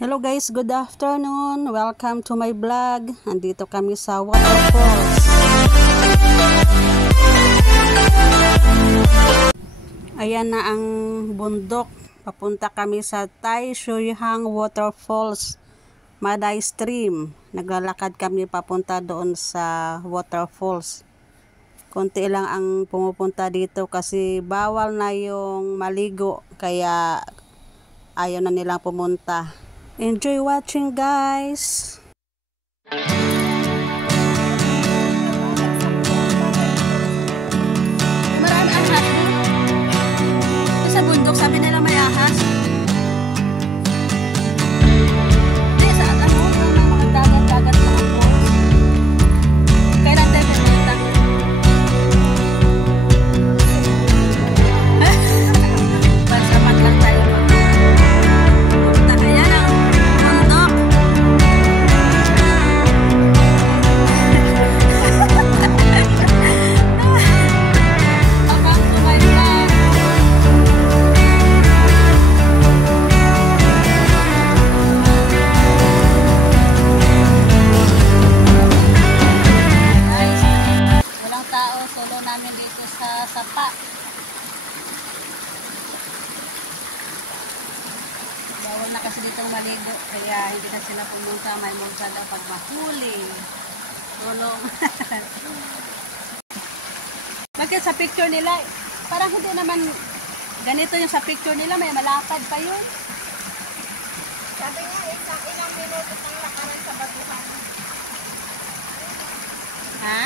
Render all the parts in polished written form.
Hello guys, good afternoon. Welcome to my vlog. Andito kami sa waterfalls. Ayan na ang bundok. Papunta kami sa Tai Shui-hang Waterfalls, Maday Stream. Naglalakad kami papunta doon sa waterfalls. Konti lang ang pumupunta dito kasi bawal na yung maligo. Kaya ayaw na nilang pumunta. Enjoy watching, guys. Marami ahas. Sa bundok, sabi nila may ahas. Hindi, sa ano, yung mga dagat-dagat mga falls. Kailan tayo pumunta? Pagsapat lang tayo. Bawal na kasi dito maligo, kaya hindi na sila pumunta. May multa daw pag mahuli. Tulong. Bakit sa picture nila, parang hindi naman ganito yung sa picture nila, may malapad pa yun. Sabi nga, ilang minuto pang lakaran sa baguhan. Ha?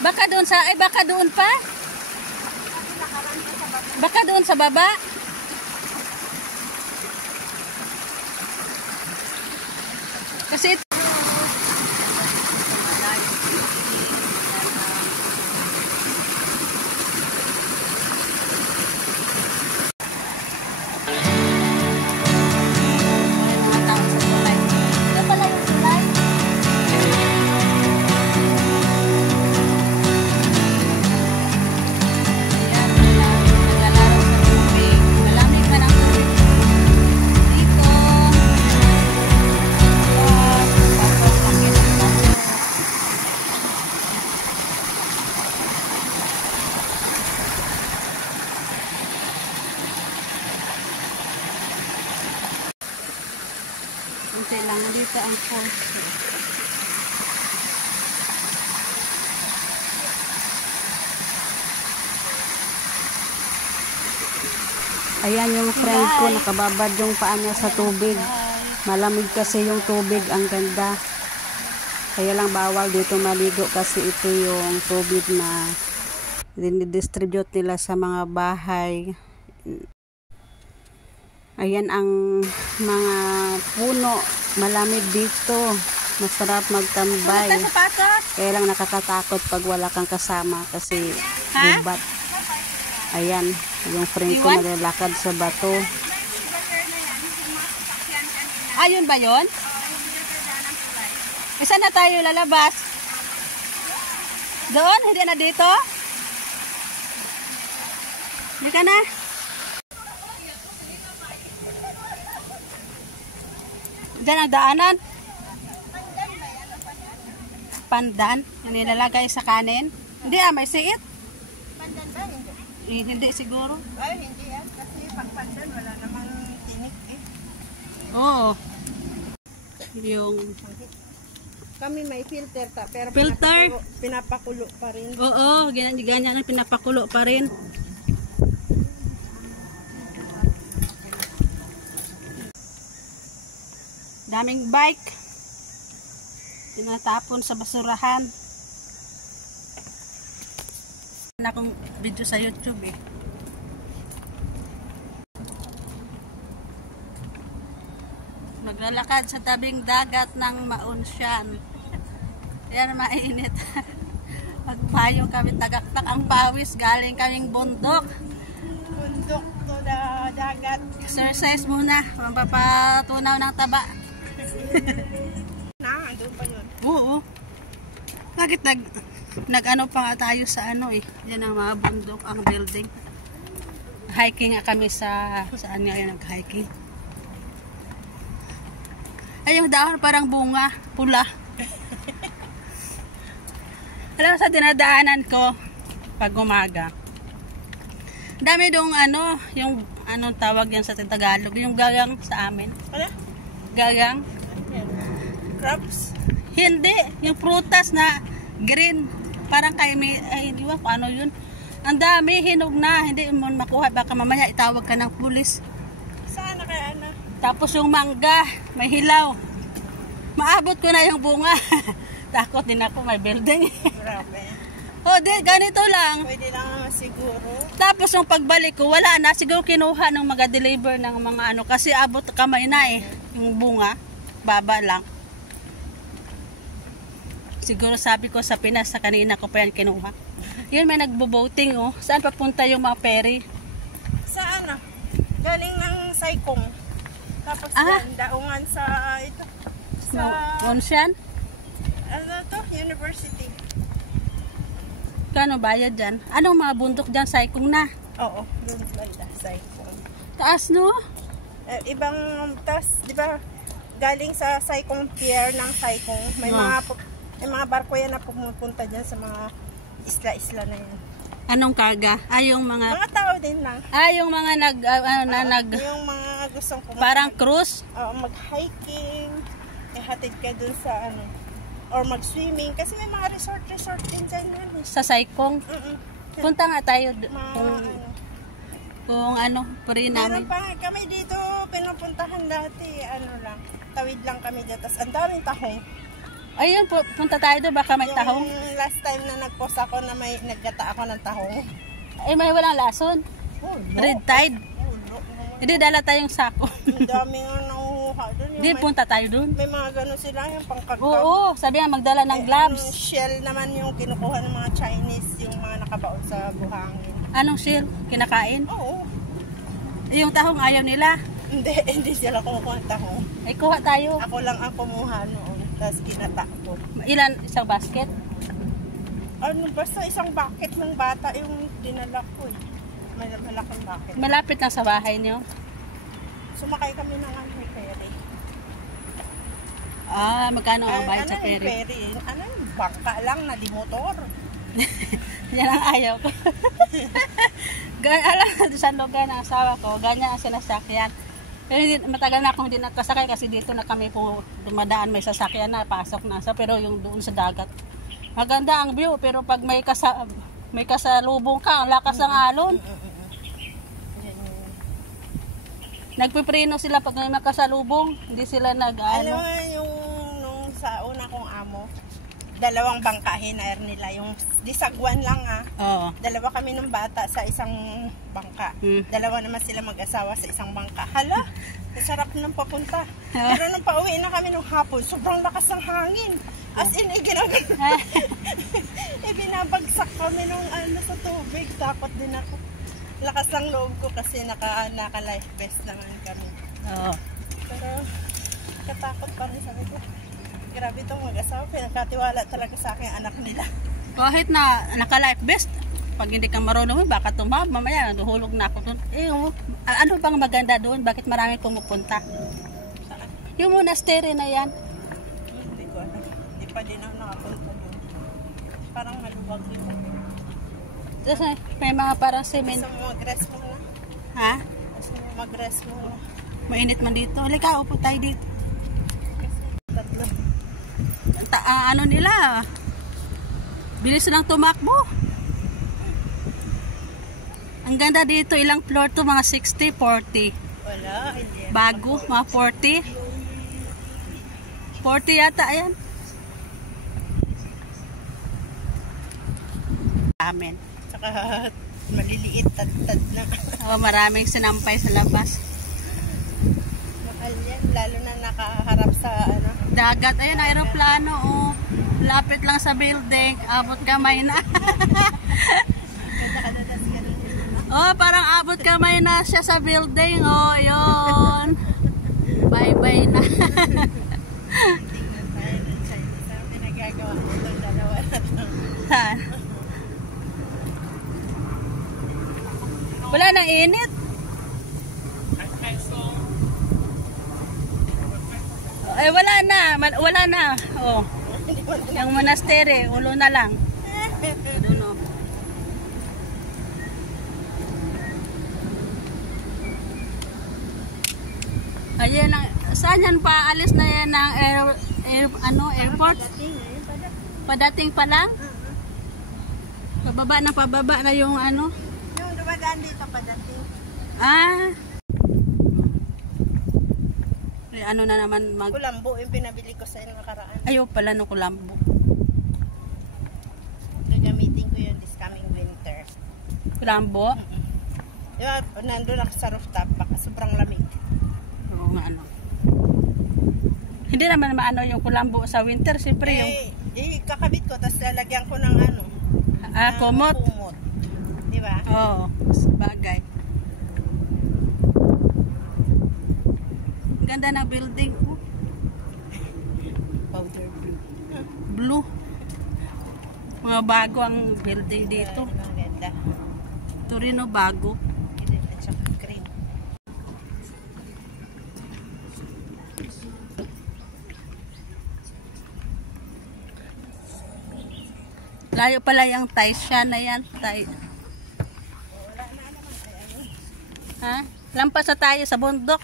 Baka doon sa, baka doon pa? Baka doon sa baba? Kasi ito unti lang dito ang falls. Ayan yung friend ko, nakababad yung paa niya sa tubig. Malamig kasi yung tubig, ang ganda. Kaya lang bawal dito maligo kasi ito yung tubig na dinidistribute nila sa mga bahay. Ayan ang mga puno, malamig dito, masarap magtambay. Kaya lang nakakatakot pag wala kang kasama kasi gubat. Ayan, yung friend ko nalalakad sa bato. Ayun ba yun? Isa na tayo lalabas. Doon, hindi na dito? Hindi ka na? Diyan ang daanan. Pandan. Yung nilalagay sa kanin. Hindi may siit. Pandan ba? Hindi siguro. Ay, hindi yan. Kasi pag pandan, wala namang tinik eh. Oo. Yung Kami may filter pero filter? Pinapakulo pa rin. Oo, ganyan ang pinapakulo pa rin. Daming bike tinatapon sa basurahan. Na akong video sa YouTube eh. Maglalakad sa tabing dagat ng Maunshan. Yan, mainit. Pagpayo kami, tagaktak ang pawis, galing kaming bundok. Bundok to dagat. Exercise muna, pampapatunaw ng taba. Andun pa yun. Oo. Bakit nag-ano pa nga tayo sa ano eh. Yan ang mga bundok, ang building. Hiking nga kami saan nga yan nag-hiking. Ay, yung dahon parang bunga, pula. Alam mo sa dinadaanan ko pag umaga. Dami dong ano, yung anong tawag yan sa Tagalog, yung gagang sa amin. Ano? Gagang? Crabs? Hindi, yung prutas na green. Parang kay may, ay di ba, paano yun? Ang dami, hinog na, hindi mo makuha. Baka mamaya itawag ka ng pulis. Saan na kaya na? Tapos yung mangga, may hilaw. Maabot ko na yung bunga. Takot din ako, may building. Grabe. O, di, ganito lang. Pwede lang naman siguro. Tapos yung pagbalik ko, wala na. Siguro kinuha ng mga deliver ng mga ano. Kasi abot kamay na eh. Yung bunga, baba lang. Siguro sabi ko sa Pinas, sa kanina ko pa yan kinuha. Yun, may nagbo-boating oh. Saan papunta yung mga ferry? Saan na? Galing ng Saikong. Tapos daungan sa ito. Sa, Onsyan? ano to? University. Kano bayad dyan? Anong mga bundok dyan? Saikong na. Oo, doon banda, Saikong. Taas no? Ibang, tas, di ba, galing sa Saikong Pier ng Saikong, may mga barko yan na pumupunta dyan sa mga isla-isla na yan. Anong karga? Ay, yung mga... Mga tao din lang. Ay, yung mga Yung mga gustong pumunta. parang cruise? Mag-hiking, hatid ka dun sa ano, or mag-swimming, kasi may mga resort din dyan yan. Sa Saikong? Punta nga tayo kung ano, free namin. Meron pa kami dito, pinupuntahan dati, ano lang, tawid lang kami dito, tapos ang daming tahong. Ayun, punta tayo doon, baka may tahong. Yung last time na nag-post ako na may naggata ako ng tahong. Eh, may walang lason. Oh, no. Red tide. Oh, no. Hindi, dala tayong sako. Ang dami nga nanguha doon. Hindi, punta tayo doon. May mga gano'n sila, yung pangkagkag. Oo, sabi nga magdala ng gloves. Anong shell naman yung kinukuha ng mga Chinese, yung mga nakabaon sa buhangin. Anong shell? Kinakain? Oo. Yung tahong ayaw nila. Hindi sila kumukuha ng tahong. Ay, kuha tayo. Ako lang ang kumuha noon, tapos kinata ko. Ilan? Isang basket? Ano, basta isang bucket ng bata yung dinala ko eh. Malaking bucket. Malapit lang sa bahay niyo. Sumakay kami ng ferry. Ah, magkano ang bayad sa Ano yung ferry? ferry? Ano yung bangka lang na di motor? Yan ang ayaw ko. Alam mo, sa lugar ng asawa ko, ganyan ang sinasakyan. Pero matagal na akong hindi nakasakay kasi dito na kami po dumadaan, may sasakyan na, pasok na sa, pero yung doon sa dagat. Maganda ang view, pero pag may kasalubong ka, ang lakas ng alon. Nagpipreno sila pag may makasalubong, hindi sila Alam mo yung nung sa una kong amo, dalawang bangka hinair nila, yung disagwan lang Oo. Dalawa kami ng bata sa isang bangka. Dalawa naman sila mag-asawa sa isang bangka. Hala, sarap ng papunta. Pero nung pauwi na kami nung hapon, sobrang lakas ng hangin. As in, ibinabagsak kami nung sa tubig. Takot din ako. Lakas ng loob ko kasi naka-life vest naman kami. Oo. Pero katakot pa rin, sabi ko. Grabe itong mag-asawa, pinagkatiwala talaga sa akin ang anak nila. Kahit na naka-life vest, pag hindi ka marunong, baka tumab, mamaya nahuhulog na ako doon. Ano bang maganda doon? Bakit marami pumupunta? Yung monastery na yan. Hindi ko alam. Hindi pa din ako nakapunta doon. Parang maluwag dito. Tapos may mga parang cement. Gusto mo mag-rest muna? Ha? Gusto mo mag-rest muna? Mainit man dito. Halika, upo tayo dito. Tatlo. Ano nila? Bilis lang tumakbo. Ang ganda dito. Ilang floor to? Mga 60, 40. Wala, hindi. Bago, mga 40. 40 yata, ayan. Amen. Saka maliliit, tad-tad na. Maraming sinampay sa labas. Mahal yan, lalo na nakaharap sa Dagat, ayun, aeroplano, oh. Lapit lang sa building, abot kamay na. Oh, parang abot kamay na siya sa building, oh, yun. Bye-bye na. Tingnan tayo ng China. Saan pinagagawa itong dalawa na ito? Wala nang init. Ay, wala na. Wala na. Oh. Yung monastery, ulo na lang. I don't know. Ayan ang, saan yan pa? Alis na yan ng airport? Padating pa lang? Pababa na yung ano? Yung dumadaan dito padating. Ah. Ano na naman Kulambo yung pinabili ko sa nakaraan. Ayaw pala no kulambo. Gagamitin ko yun this coming winter. Kulambo? Diba, nandun ako sa rooftop, baka sobrang lamig. Oo nga ano. Hindi naman maano yung kulambo sa winter, siyempre yung... kakabit ko, tapos lalagyan ko ng ano. Kumot. Kumot. Diba? Oo, bagay. Ganda na building. Powder blue. Blue. Mga bago ang building dito. Ang ganda. Torino bago. At saka green. Layo pala yung Taisha na yan. Ha? Lampas na tayo sa bundok.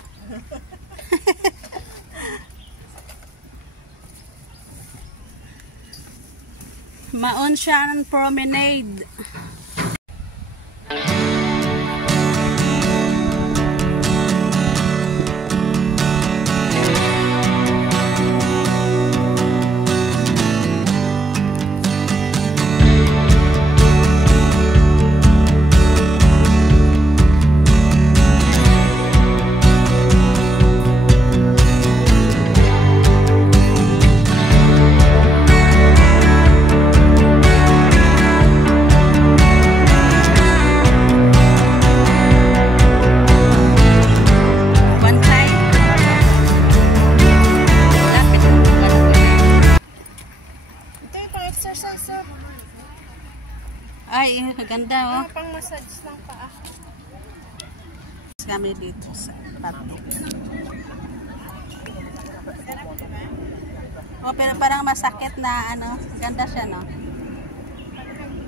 Maonshan Promenade. Ay, kaganda oh. Pang massage lang pa Kami dito sa pato. Oh, pero parang masakit na ano. Ganda siya, no?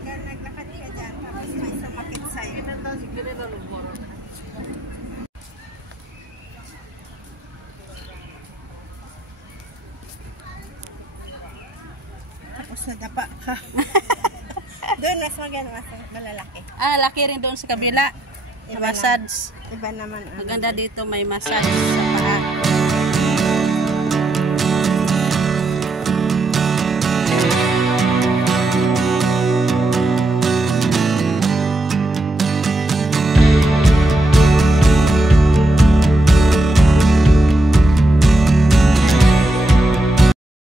naglakad ka dyan, tapos may sumakit sa'yo. Tapos nadapa ka. Doon, mas maganda, mas malalaki. Laki rin doon sa kabila. Iba Massage. Iba naman. Maganda dito, may massage.